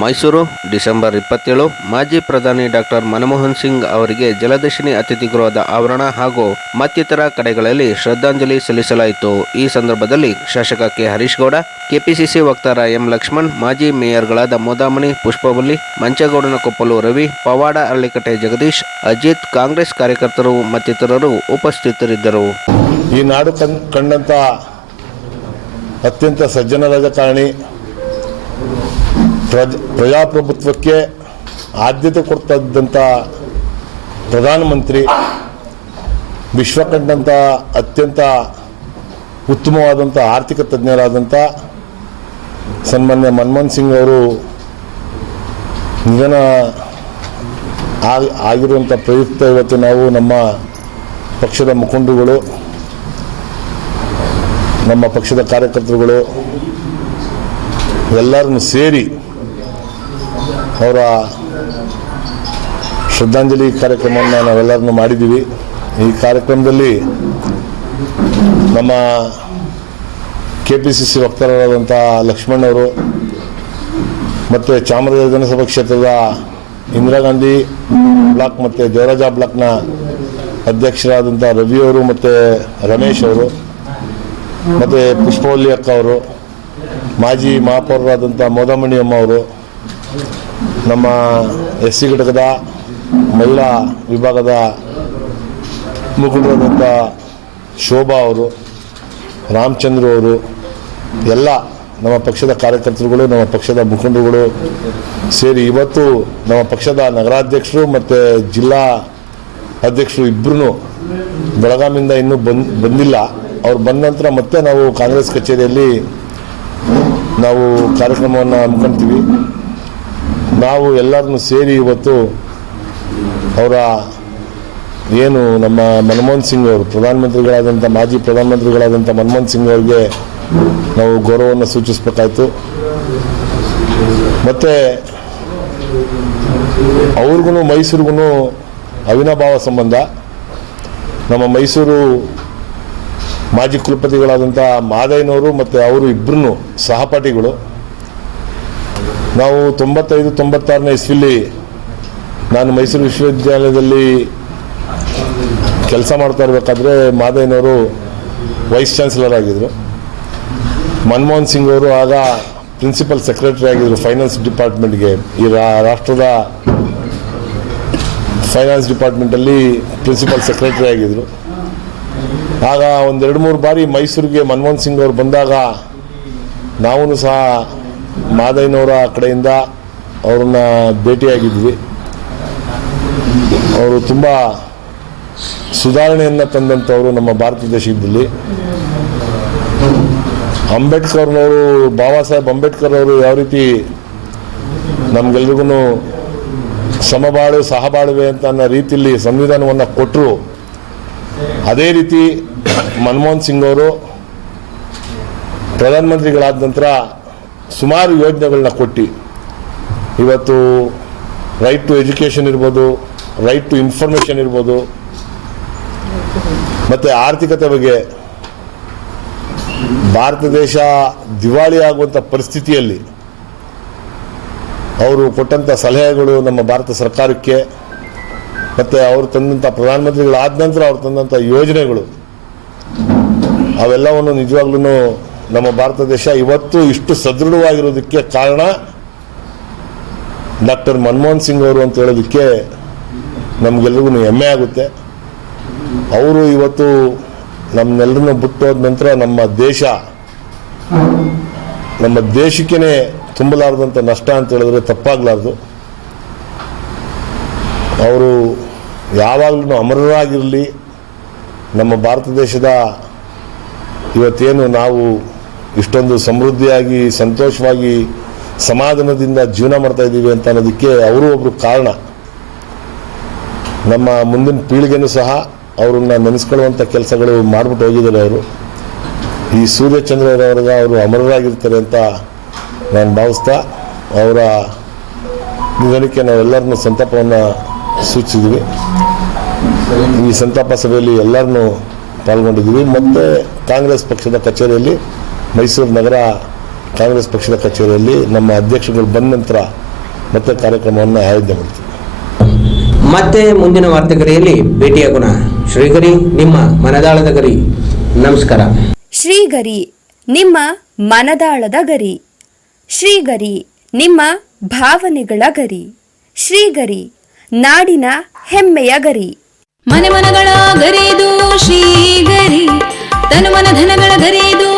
Mysuru, December ಇಪ್ಪತ್ತೇಳು, ಮಾಜಿ ಪ್ರಧಾನಿ ಡಾಕ್ಟರ್ ಮನಮೋಹನ್ ಸಿಂಗ್ ಅವರಿಗೆ ಜಲದರ್ಶಿನಿ ಅತಿಥಿ ಗೃಹದ ಆವರಣ ಹಾಗೂ ಮತ್ತಿತರ ಕಡೆಗಳಲ್ಲಿ ಶ್ರದ್ಧಾಂಜಲಿ ಸಲ್ಲಿಸಲಾಯಿತು. ಈ ಸಂದರ್ಭದಲ್ಲಿ ಶಾಸಕ ಕೆ. ಹರೀಶ್ ಗೌಡ ಕೆಪಿಸಿಸಿ ವಕ್ತಾರ ಎಂ. ಲಕ್ಷ್ಮಣ್, ಮಾಜಿ ಮೇಯರ್ಗಳಾದ ಮೋದಾಮಣಿ, ಪುಷ್ಪವಲ್ಲಿ, ಮಂಚಗೌಡನ ಕೊಪ್ಪಲು ರವಿ, ಪವಾಡ, ಅರಳಿಕಟ್ಟೆ ಜಗದೀಶ್, ಅಜಿತ್, ಕಾಂಗ್ರೆಸ್ ಕಾರ್ಯಕರ್ತರು ಮತ್ತಿತರರು ಉಪಸ್ಥಿತರಿದ್ದರು. ಈ ನಾಡು ಕಂಡಂತ ಅತ್ಯಂತ ಸಜ್ಜನ ರಾಜಕಾರಣಿ ಪ್ರಜ, ಪ್ರಜಾಪ್ರಭುತ್ವಕ್ಕೆ ಆದ್ಯತೆ ಕೊಡ್ತಾ ಪ್ರಧಾನಮಂತ್ರಿ ವಿಶ್ವ ಕಂಡಂಥ ಅತ್ಯಂತ ಉತ್ತಮವಾದಂಥ ಆರ್ಥಿಕ ತಜ್ಞರಾದಂಥ ಸನ್ಮಾನ್ಯ ಮನಮೋಹನ್ ಸಿಂಗ್ ಅವರು ನಿಧನ ಆಗ್- ಆಗಿರುವಂಥ ಪ್ರಯುಕ್ತ ಇವತ್ತು ನಾವು ನಮ್ಮ ಪಕ್ಷದ ಮುಖಂಡರುಗಳು, ನಮ್ಮ ಪಕ್ಷದ ಕಾರ್ಯಕರ್ತರುಗಳು ಎಲ್ಲರನ್ನು ಸೇರಿ ಅವರ ಶ್ರದ್ಧಾಂಜಲಿ ಕಾರ್ಯಕ್ರಮವನ್ನು ನಾವೆಲ್ಲರನ್ನು ಮಾಡಿದ್ದೀವಿ. ಈ ಕಾರ್ಯಕ್ರಮದಲ್ಲಿ ನಮ್ಮ ಕೆ ಪಿ ಸಿ ಸಿ ವಕ್ತಾರರಾದಂಥ ಲಕ್ಷ್ಮಣ್ ಅವರು ಮತ್ತು ಚಾಮರಾಜ ವಿಧಾನಸಭಾ ಕ್ಷೇತ್ರದ ಇಂದಿರಾ ಗಾಂಧಿ ಬ್ಲಾಕ್ ಮತ್ತು ದೇವರಾಜ ಬ್ಲಾಕ್ನ ಅಧ್ಯಕ್ಷರಾದಂಥ ರವಿಯವರು ಮತ್ತು ರಮೇಶ್ ಅವರು ಮತ್ತು ಪುಷ್ಪವಲ್ಲಿ ಅಕ್ಕ ಅವರು, ಮಾಜಿ ಮಹಾಪೌರರಾದಂಥ ಮೋದಮಣಿ ಅಮ್ಮ ಅವರು ನಮ್ಮ ಎಸ್ ಸಿ ಘಟಕದ ಮಹಿಳಾ ವಿಭಾಗದ ಮುಖಂಡರಾದಂಥ ಶೋಭಾ ಅವರು, ರಾಮಚಂದ್ರ ಅವರು, ಎಲ್ಲ ನಮ್ಮ ಪಕ್ಷದ ಕಾರ್ಯಕರ್ತರುಗಳು, ನಮ್ಮ ಪಕ್ಷದ ಮುಖಂಡರುಗಳು ಸೇರಿ ಇವತ್ತು ನಮ್ಮ ಪಕ್ಷದ ನಗರಾಧ್ಯಕ್ಷರು ಮತ್ತು ಜಿಲ್ಲಾ ಅಧ್ಯಕ್ಷರು ಇಬ್ಬರೂ ಬೆಳಗಾಮಿಂದ ಇನ್ನೂ ಬಂದ್, ಬಂದಿಲ್ಲ. ಅವ್ರು ಬಂದ ನಂತರ ಮತ್ತೆ ನಾವು ಕಾಂಗ್ರೆಸ್ ಕಚೇರಿಯಲ್ಲಿ ನಾವು ಕಾರ್ಯಕ್ರಮವನ್ನು ಹಮ್ಮಿಕೊಳ್ತೀವಿ ನಾವು ಎಲ್ಲರನ್ನು ಸೇರಿ ಇವತ್ತು ಅವರ ಏನು ನಮ್ಮ ಮನಮೋಹನ್ ಸಿಂಗ್ ಅವರು, ಪ್ರಧಾನಮಂತ್ರಿಗಳಾದಂಥ ಮಾಜಿ ಪ್ರಧಾನಮಂತ್ರಿಗಳಾದಂಥ ಮನಮೋಹನ್ ಸಿಂಗ್ ಅವರಿಗೆ ನಾವು ಗೌರವವನ್ನು ಸೂಚಿಸಬೇಕಾಯಿತು. ಮತ್ತು ಅವ್ರಿಗೂ ಮೈಸೂರಿಗೂ ಅವಿನಾಭಾವ ಸಂಬಂಧ. ನಮ್ಮ ಮೈಸೂರು ಮಾಜಿ ಕುಲಪತಿಗಳಾದಂಥ ಮಾದಯ್ಯನವರು ಮತ್ತು ಅವರು ಇಬ್ಬರೂ ಸಹಪಾಠಿಗಳು. ನಾವು ತೊಂಬತ್ತೈದು, ತೊಂಬತ್ತಾರನೇ ಇಸ್ವಿಲಿ ನಾನು ಮೈಸೂರು ವಿಶ್ವವಿದ್ಯಾಲಯದಲ್ಲಿ ಕೆಲಸ ಮಾಡ್ತಾ ಇರಬೇಕಾದ್ರೆ ಮಾದೇನವರು ವೈಸ್ ಚಾನ್ಸಲರ್ ಆಗಿದ್ದರು ಮನಮೋಹನ್ ಸಿಂಗ್ ಅವರು ಆಗ ಪ್ರಿನ್ಸಿಪಲ್ ಸೆಕ್ರೆಟರಿ ಆಗಿದ್ದರು ಫೈನಾನ್ಸ್ ಡಿಪಾರ್ಟ್ಮೆಂಟ್ಗೆ. ಈ ರಾಷ್ಟ್ರದ ಫೈನಾನ್ಸ್ ಡಿಪಾರ್ಟ್ಮೆಂಟಲ್ಲಿ ಪ್ರಿನ್ಸಿಪಲ್ ಸೆಕ್ರೆಟರಿ ಆಗಿದ್ದರು ಆಗ ಒಂದೆರಡು ಮೂರು ಬಾರಿ ಮೈಸೂರಿಗೆ ಮನಮೋಹನ್ ಸಿಂಗ್ ಅವರು ಬಂದಾಗ ನಾವೂ ಸಹ ಮಾದಯ್ಯನವರ ಕಡೆಯಿಂದ ಅವ್ರನ್ನ ಭೇಟಿಯಾಗಿದ್ವಿ. ಅವರು ತುಂಬ ಸುಧಾರಣೆಯನ್ನು ತಂದಂಥವರು ನಮ್ಮ ಭಾರತ ದೇಶದಲ್ಲಿ. ಅಂಬೇಡ್ಕರ್ನವರು, ಬಾಬಾ ಸಾಹೇಬ್ ಅಂಬೇಡ್ಕರ್ ಅವರು ಯಾವ ರೀತಿ ನಮ್ಗೆಲ್ರಿಗೂ ಸಮಬಾಳು, ಸಹಬಾಳುವೆ ಅಂತ ಅನ್ನೋ ರೀತಿಯಲ್ಲಿ ಸಂವಿಧಾನವನ್ನು ಕೊಟ್ಟರು ಅದೇ ರೀತಿ ಮನಮೋಹನ್ ಸಿಂಗ್ ಅವರು ಪ್ರಧಾನಮಂತ್ರಿಗಳಾದ ನಂತರ ಸುಮಾರು ಯೋಜನೆಗಳನ್ನ ಕೊಟ್ಟು. ಇವತ್ತು ರೈಟ್ ಟು ಎಜುಕೇಷನ್ ಇರ್ಬೋದು ರೈಟ್ ಟು ಇನ್ಫಾರ್ಮೇಷನ್ ಇರ್ಬೋದು, ಮತ್ತು ಆರ್ಥಿಕತೆ ಬಗ್ಗೆ ಭಾರತ ದೇಶ ದಿವಾಳಿ ಆಗುವಂಥ ಪರಿಸ್ಥಿತಿಯಲ್ಲಿ ಅವರು ಕೊಟ್ಟಂಥ ಸಲಹೆಗಳು ನಮ್ಮ ಭಾರತ ಸರ್ಕಾರಕ್ಕೆ, ಮತ್ತು ಅವರು ತಂದಂಥ ಪ್ರಧಾನಮಂತ್ರಿಗಳಾದ ನಂತರ ಅವ್ರು ತಂದಂಥ ಯೋಜನೆಗಳು, ಅವೆಲ್ಲವನ್ನು ನಿಜವಾಗ್ಲೂ ನಮ್ಮ ಭಾರತ ದೇಶ ಇವತ್ತು ಇಷ್ಟು ಸದೃಢವಾಗಿರೋದಕ್ಕೆ ಕಾರಣ ಡಾಕ್ಟರ್ ಮನಮೋಹನ್ ಸಿಂಗ್ ಅವರು ಅಂತ ಹೇಳೋದಕ್ಕೆ ನಮಗೆಲ್ರಿಗೂ ಹೆಮ್ಮೆ ಆಗುತ್ತೆ. ಅವರು ಇವತ್ತು ನಮ್ಮನ್ನೆಲ್ಲರನ್ನು ಬಿಟ್ಟು ಹೋದ ನಂತರ ನಮ್ಮ ದೇಶ, ನಮ್ಮ ದೇಶಕ್ಕೇ ತುಂಬಲಾರದಂಥ ನಷ್ಟ ಅಂತ ಹೇಳಿದ್ರೆ ತಪ್ಪಾಗಲಾರ್ದು. ಅವರು ಯಾವಾಗಲೂ ಅಮರರಾಗಿರಲಿ. ನಮ್ಮ ಭಾರತ ದೇಶದ ಇವತ್ತೇನು ನಾವು ಇಷ್ಟೊಂದು ಸಮೃದ್ಧಿಯಾಗಿ, ಸಂತೋಷವಾಗಿ ಸಮಾಧಾನದಿಂದ ಜೀವನ ಮಾಡ್ತಾ ಇದ್ದೀವಿ ಅಂತ ಅನ್ನೋದಕ್ಕೆ ಅವರು ಒಬ್ಬರು ಕಾರಣ. ನಮ್ಮ ಮುಂದಿನ ಪೀಳಿಗೆನೂ ಸಹ ಅವರನ್ನ ನೆನೆಸ್ಕೊಳ್ಳುವಂಥ ಕೆಲಸಗಳು ಮಾಡಿಬಿಟ್ಟು ಹೋಗಿದ್ದಾರೆ ಅವರು. ಈ ಸೂರ್ಯಚಂದ್ರರವರೆಗೆ ಅವರು ಅಮರರಾಗಿರ್ತಾರೆ ಅಂತ ನಾನು ಭಾವಿಸ್ತಾ ಅವರ ನಿಧನಕ್ಕೆ ನಾವೆಲ್ಲರನ್ನು ಸಂತಾಪವನ್ನು ಸೂಚಿಸಿದ್ವಿ ಈ ಸಂತಾಪ ಸಭೆಯಲ್ಲಿ ಎಲ್ಲರನ್ನೂ ಪಾಲ್ಗೊಂಡಿದ್ದೀವಿ. ಮತ್ತು ಕಾಂಗ್ರೆಸ್ ಪಕ್ಷದ ಕಚೇರಿಯಲ್ಲಿ ಮೈಸೂರು ನಗರ ಕಾಂಗ್ರೆಸ್ ಪಕ್ಷದ ಕಚೇರಿಯಲ್ಲಿ ನಮ್ಮ ಅಧ್ಯಕ್ಷಗಳು ಬಂದ ನಂತರ ಮತ್ತೆ ಕಾರ್ಯಕ್ರಮವನ್ನು ಆಯೋಜನೆ ಮಾಡ್ತೀವಿ. ಮತ್ತೆ ಮುಂದಿನ ವಾರ್ತೆಗರಿಯಲ್ಲಿ ಭೇಟಿಯಾಗೋಣ ಶ್ರೀಗರಿ ನಿಮ್ಮ ಮನದಾಳದ ಗರಿ. ನಮಸ್ಕಾರ. ಶ್ರೀಗರಿ ನಿಮ್ಮ ಮನದಾಳದ ಗರಿ. ಶ್ರೀಗರಿ ನಿಮ್ಮ ಭಾವನೆಗಳ ಗರಿ. ಶ್ರೀಗರಿ ನಾಡಿನ ಹೆಮ್ಮೆಯ ಗರಿ. ಮನೆ ಮನಗಳ ಗರಿದು ಶ್ರೀಗರಿ ತನು ಮನ ಧನಗಳ ಗರಿದು